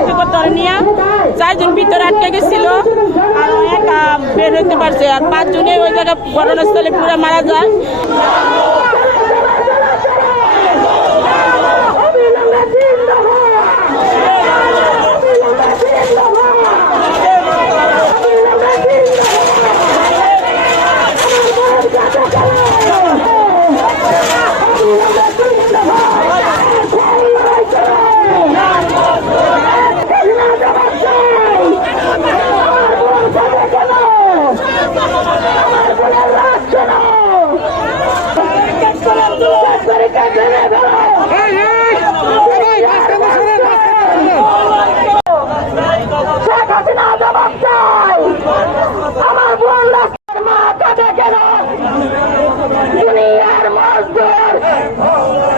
তাকে ধরে নিয়ে চারজন ভিতরে আটকে গেছিল। আর এক বের হইতে পারছে। আর পাঁচজনে ওই জায়গায় ঘটনাস্থলে পুরো মারা যায়। আমার